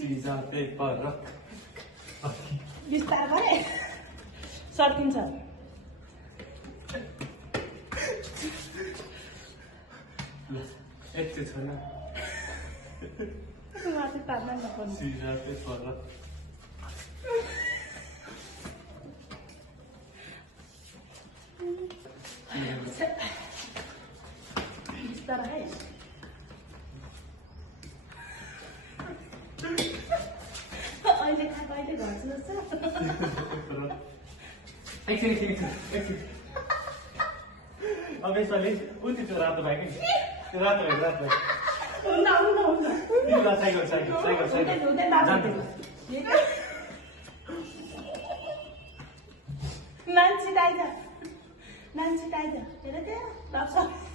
सिजाते परक बिस्तार गरे सर्किन्छ एकचोटि छ न माथि पार्न नपर्ने सिजाते परक बिस्तार है अहिले खाएको अहिले घट्छ जस्तो एकछिन अब यसले कुन चाहिँ त्यो रातो भाइ त्यो रातो भाइ हुन्न हुन्न हुन्न साइकल नानी छिटाइज हेर त्यहाँ लाग्छ